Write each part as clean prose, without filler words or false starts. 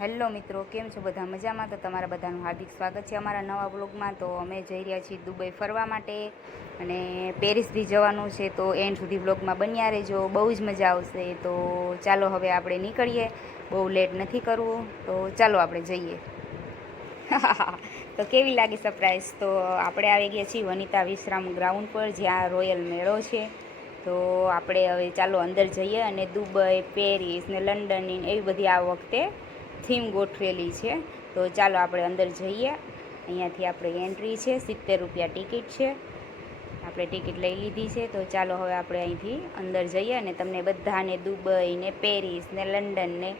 Hello મિત્રો, કેમ છો બધા? મજામાં? તો તમારા બધાનું હાર્દિક સ્વાગત છે અમારા નવા બ્લોગમાં. તો અમે જઈ રહ્યા છીએ દુબઈ ફરવા માટે અને પેરિસ બી જવાનું છે, તો એન્ડ સુધી બ્લોગમાં બન્યા રહેજો, બહુ જ મજા આવશે. તો ચાલો હવે આપણે નીકળીએ, બહુ લેટ નથી કરવું, તો ચાલો આપણે જઈએ. તો કેવી લાગી સરપ્રાઈઝ? તો આપણે આવી ગયા છીએ વનિતા વિશ્રામ ગ્રાઉન્ડ પર, જ્યાં રોયલ મેળો છે. તો આપણે હવે ચાલો અંદર જઈએ અને દુબઈ, પેરિસ ને લંડન એવી બધી આ વખતે થીમ ગોઠવેલી છે. તો ચાલો આપણે અંદર જઈએ. અહીંયાથી આપણે એન્ટ્રી છે, 70 રૂપિયા ટિકિટ છે. આપણે ટિકિટ લઈ લીધી છે. તો ચાલો હવે આપણે અહીંથી અંદર જઈએ અને તમને બધાને દુબઈ ને પેરિસ ને લંડન ને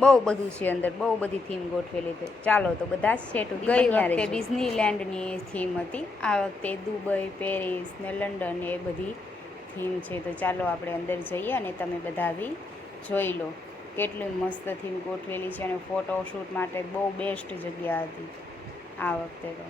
બહુ બધું છે અંદર, બહુ બધી થીમ ગોઠવેલી છે. ચાલો તો બધા સેટ ગઈ વખતે ડિઝનીલેન્ડની થીમ હતી, આ વખતે દુબઈ, પેરિસ ને લંડન એ બધી થીમ છે. તો ચાલો આપણે અંદર જઈએ અને તમે બધા બી જોઈ લો કેટલી મસ્ત થીમ ગોઠવેલી છે અને ફોટોશૂટ માટે બહુ બેસ્ટ જગ્યા હતી આ વખતે તો.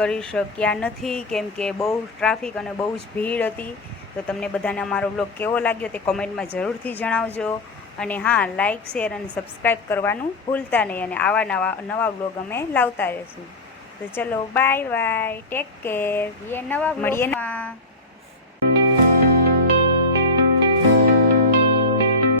કરી શક્યા નથી, કેમ કે બહુ ટ્રાફિક અને બહુ જ ભીડ હતી. તો તમને બધાને અમારો બ્લોગ કેવો લાગ્યો તે કોમેન્ટમાં જરૂરથી જણાવજો. અને હા, લાઇક, શેર અને સબસ્ક્રાઈબ કરવાનું ભૂલતા નહીં. અને આવા નવા બ્લોગ અમે લાવતા રહીશું. તો ચલો, બાય બાય, ટેક કેર, મળીએ નવા બ્લોગમાં.